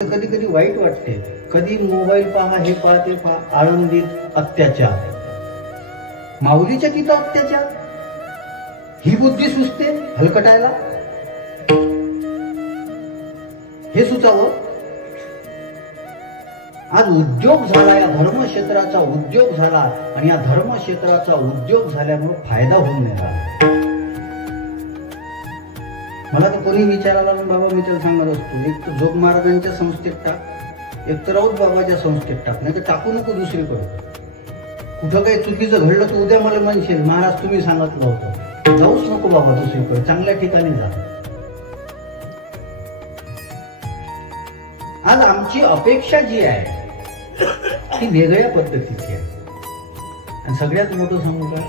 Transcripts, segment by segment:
कधी कधी वाईट वाटते, कधी मोबाईल पहा, हे पहा, ते पहा. आळंदीत अत्याचार, माऊलीच्या तिथं अत्याचार. ही बुद्धी सुचते हलकटायला? हे सुचावं. आज उद्योग झाला, या धर्मक्षेत्राचा उद्योग झाला, आणि या धर्मक्षेत्राचा उद्योग झाल्यामुळे फायदा होऊन नाही राहिला. मला तर कोणी विचारायला बाबा, मी त्याला सांगत असतो, एक तर जोग महाराजांच्या संस्थेत टाक, एक तर राऊत बाबाच्या संस्थेत टाक, नाही तर टाकू नको दुसरीकडे. कुठं काही चुकीचं घडलं तर उद्या मला म्हणशील महाराज तुम्ही सांगितलं होतं. जाऊच नको बाबा दुसरीकडे, चांगल्या ठिकाणी जा. आज आमची अपेक्षा जी आहे ती वेगळ्या पद्धतीची आहे. आणि सगळ्यात मोठं सांगू का,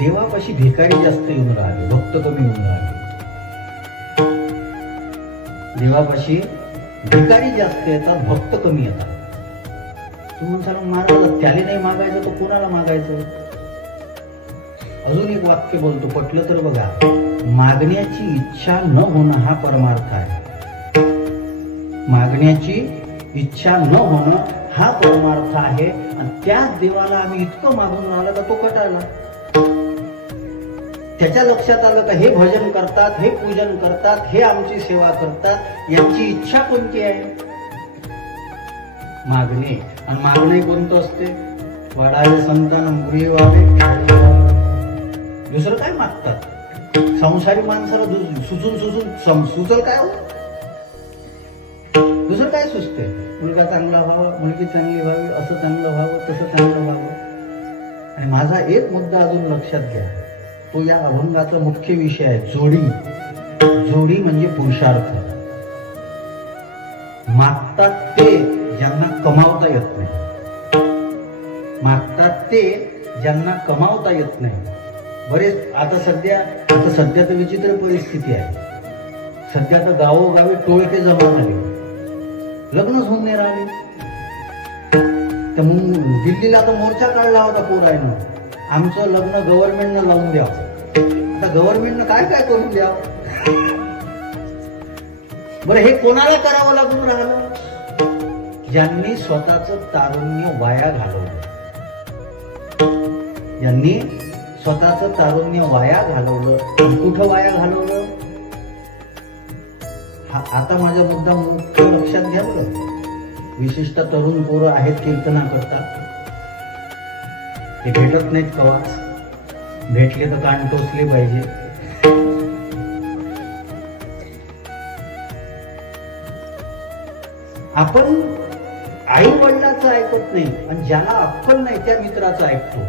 देवापाशी भिकारी जास्त येऊन राहिले, भक्त कमी येऊन राहिले. देवापाशी भिकारी जास्त येतात, भक्त कमी येतात. तुम्ही सांगा महाराज त्याला नाही मागायचं तर कोणाला मागायचं? अजून एक वाक्य बोलतो, पटलं तर बघा. मागण्याची इच्छा न होणं हा परमार्थ आहे. मागण्याची इच्छा न होणं हा परमार्थ आहे. आणि त्याच देवाला आम्ही इतकं मागून राहिला का तो कटाळला. त्याच्या लक्षात आलं का हे भजन करतात, हे पूजन करतात, हे आमची सेवा करतात, यांची इच्छा कोणती आहे? मागणे. आणि मागणे कोणतं असते? वाढावे संतान मुरी व्हावे. दुसरं काय मागतात? संसारी माणसाला सुचून सुचल काय हो? दुसरं काय सुचते? मुलगा चांगला व्हावा, मुलगी चांगली व्हावी, असं चांगलं व्हावं, तसं चांगलं व्हावं. आणि माझा एक मुद्दा अजून लक्षात घ्या, तो या अभंगाचा मुख्य विषय आहे, जोडी. जोडी म्हणजे पुरुषार्थ. मागतात ते ज्यांना कमावता येत नाही. मागतात ते ज्यांना कमावता येत नाही. बरेच आता सध्या तर विचित्र परिस्थिती आहे. सध्या तर गावोगावी टोळके जमा झाले, लग्नच होऊन नाही राहिले. तर दिल्लीला तर मोर्चा काढला होता पोरायनं, आमचं लग्न गव्हर्नमेंटनं लावून द्यावं. आता गव्हर्नमेंटनं काय काय करून द्यावं? बरं, हे कोणाला करावं लागून राहिलं? ज्यांनी स्वतःचं तारुण्य वाया घालवलं. ज्यांनी स्वतःचं तारुण्य वाया घालवलं. कुठं वाया घालवलं? आता माझा मुद्दा मुख्य लक्षात घ्या बरं. विशिष्ट तरुण पोरं आहेत, कीर्तना करतात, ते भेटत नाहीत कवाच. भेटले तर कान टोचले पाहिजे. आपण आई वडिलाचं ऐकत नाही, आणि ज्याला अक्कल नाही त्या मित्राचं ऐकतो.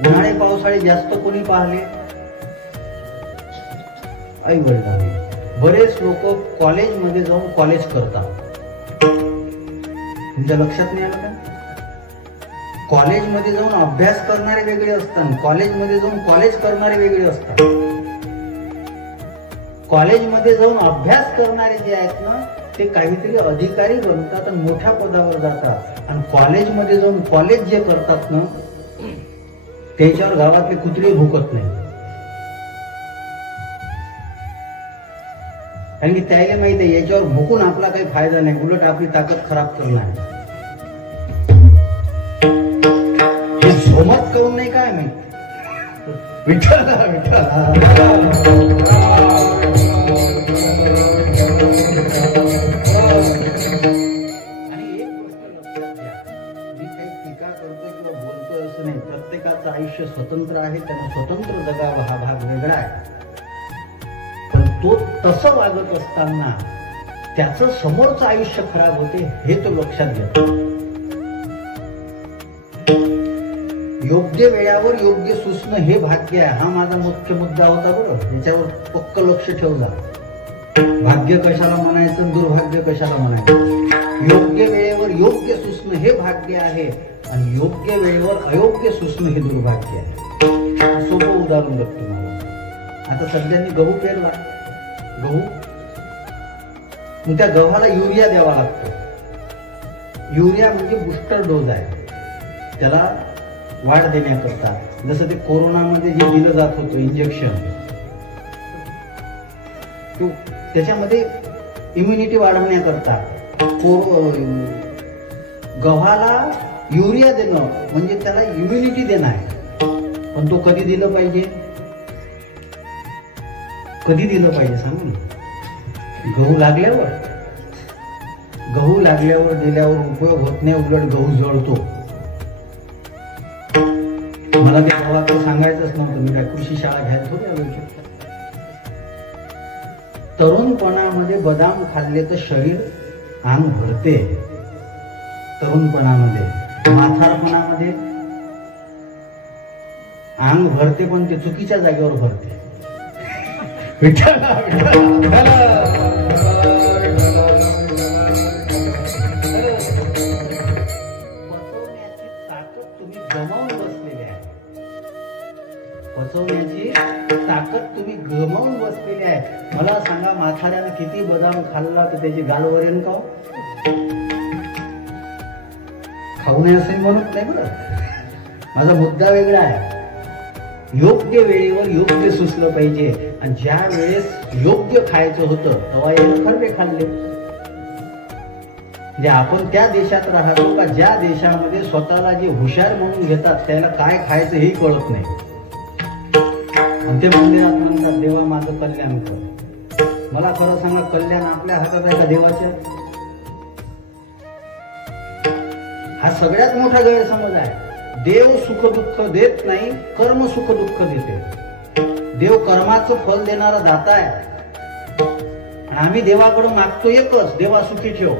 उन्हाळे पावसाळे जास्त कोणी पाहिले? आई वडिलांनी. बरेच लोक कॉलेजमध्ये जाऊन कॉलेज करतात. तुमच्या लक्षात नाही आलं का? कॉलेजमध्ये जाऊन अभ्यास करणारे वेगळे असतात, कॉलेजमध्ये जाऊन कॉलेज करणारे वेगळे असतात. कॉलेजमध्ये जाऊन अभ्यास करणारे जे आहेत ना, ते काहीतरी अधिकारी बनतात आणि मोठ्या पदावर जातात. आणि कॉलेजमध्ये जाऊन कॉलेज जे करतात ना, त्याच्यावर गावातले कुत्रे भुकत नाही. कारण की त्याला माहिती आहे याच्यावर भुकून आपला काही फायदा नाही, उलट आपली ताकद खराब करणार. हे झोमत करून नाही काय माहिती. विठ्ठल विठ्ठल. आणि एक गोष्ट लक्षात घ्या, मी काही टीका करतोय किंवा बोलतोय असं नाही. प्रत्येकाचं आयुष्य स्वतंत्र आहे, त्याने स्वतंत्र जगावा हा भाग वेगळा आहे. पण तो तसं वागत असताना त्याचं समोरचं आयुष्य खराब होते, हे तो लक्षात घेतो. योग्य वेळावर योग्य सुचणं हे भाग्य आहे, हा माझा मुख्य मुद्दा होता बरं. याच्यावर पक्क लक्ष ठेवला. भाग्य कशाला म्हणायचं, दुर्भाग्य कशाला म्हणायचं? योग्य वेळेवर योग्य सुचणं हे भाग्य आहे, आणि योग्य वेळेवर अयोग्य सुचणं हे दुर्भाग्य आहे. सोपं उदाहरण देतो तुम्हाला. आता सध्यांनी गहू पेरला, गहू, त्या गव्हाला युरिया द्यावा लागतो. युरिया म्हणजे बुस्टर डोज आहे, त्याला वाढ देण्याकरता. जसं ते कोरोनामध्ये जे दिलं जात होतं इंजेक्शन, त्याच्यामध्ये इम्युनिटी वाढवण्याकरता गव्हाला युरिया देणं म्हणजे त्याला इम्युनिटी देणं आहे. पण तो कधी दिलं पाहिजे, कधी दिलं पाहिजे सांग ना. गहू लागल्यावर दिल्यावर उपयोग होत नाही, उलट गहू जळतो. मला ते गावात सांगायचंच नव्हतं, मी काय कृषी शाळा घ्यायला थोडी आलो शकतो. तरुणपणामध्ये बदाम खाल्ले तर शरीर अंग भरते, तरुणपणामध्ये. म्हातारपणामध्ये अंग भरते पण ते चुकीच्या जागेवर भरते. पचवण्याची ताकद तुम्ही गमावून बसलेली आहे. मला सांगा, म्हाताऱ्यानं किती बदाम खाल्ला तर त्याची गालवर येईन का? खाऊ नये असं म्हणत नाही बरं. माझा मुद्दा वेगळा आहे. योग्य वेळेवर योग्य सुचलं पाहिजे. आणि ज्या वेळेस योग्य खायचं होतं तेव्हा यानं खरबे खाल्ले. म्हणजे आपण त्या देशात राहतो का ज्या देशामध्ये स्वतःला जे हुशार म्हणून घेतात त्याला काय खायचं हेही कळत नाही. आणि ते मंदिरात म्हणतात देवा माझं कल्याण कर. मला खरं सांगा, कल्याण आपल्या हातात आहे का देवाच्या? हा सगळ्यात मोठा गैरसमज आहे. देव सुख दुःख देत नाही, कर्म सुख दुःख देते. देव कर्माचं फल देणारा दाता आहे. आणि आम्ही देवाकडे मागतो एकच, देवा सुखी ठेव.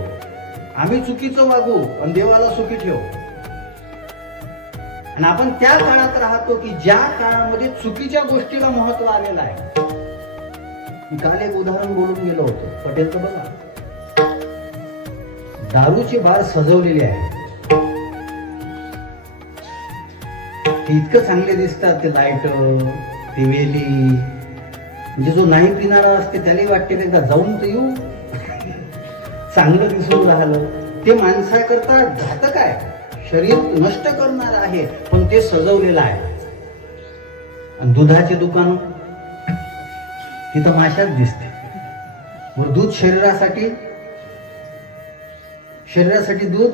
आम्ही चुकीचं वागू आणि देवाला सुखी ठेव. आणि आपण त्या काळात राहतो की ज्या काळामध्ये चुकीच्या गोष्टीला महत्व आलेलं आहे. मी काल एक उदाहरण बोलून गेलो होतो, पटेलचं बघा. दारूची बार सजवलेली आहे, इतकं चांगले दिसतात ते लाईट, ती वेली. म्हणजे जो नाही पिणारा असते त्यालाही वाटते एकदा जाऊन तर येऊ, चांगलं दिसून राहिलं. ते माणसाकरता घातक आहे, शरीर नष्ट करणार आहे, पण ते सजवलेलं आहे. आणि दुधाचे दुकान तिथं माशाच दिसते. दूध शरीरासाठी दूध,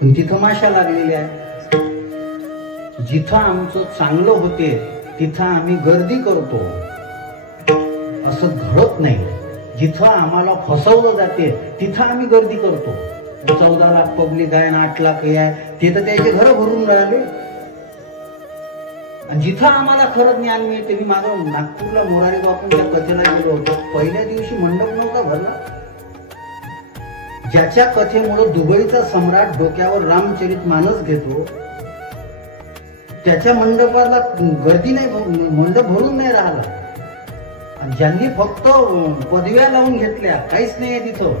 पण तिथं माशा लागलेल्या आहे. जिथं आमचं चांगलं होते तिथं आम्ही गर्दी करतो, असं घडत नाही. जिथं आम्हाला फसवलं जाते तिथं आम्ही गर्दी करतो. 14 लाख पब्लिक आहे, 8 लाख हे आहे, तिथं त्याचे घर भरून राहिले. आणि जिथं आम्हाला खरं ज्ञान मिळते. मी माझं नागपूरला मोरारी बापूंच्या कथेला गेलो होतो. पहिल्या दिवशी मंडप नव्हता भरला. ज्याच्या कथेमुळे दुबईचा सम्राट डोक्यावर रामचरित मानस घेतो त्याच्या मंडपाला गर्दी नाही, मंडप भरून नाही राहिला. ज्यांनी फक्त पदव्या लावून घेतल्या, काहीच नाही तिथं,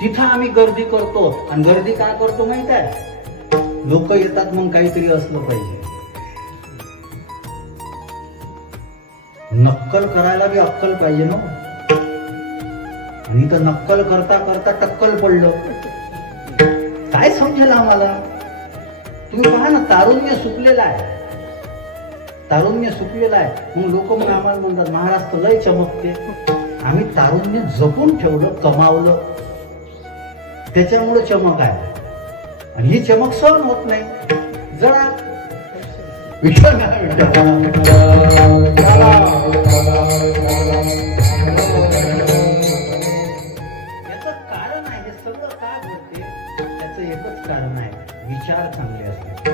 तिथं आम्ही गर्दी करतो. आणि गर्दी का करतो माहित आहे? लोक येतात मग काहीतरी असलं पाहिजे. नक्कल करायला बी अक्कल पाहिजे ना. आणि तर नक्कल करता करता टक्कल पडलं, काय समजेल आम्हाला? तुम्ही पहा ना, तारुण्य सुकलेलं आहे, तारुण्य सुकलेलं आहे. मग लोक मग आम्हाला म्हणतात महाराष्ट्र लय चमकते. आम्ही तारुण्य जपून ठेवलं, कमावलं, त्याच्यामुळे चमक आहे. आणि ही चमक सहन होत नाही. जरा विठ्ठल याचं कारण आहे, हे सगळं का घडते त्याचं एकच कारण आहे, विचार चांगले असतात.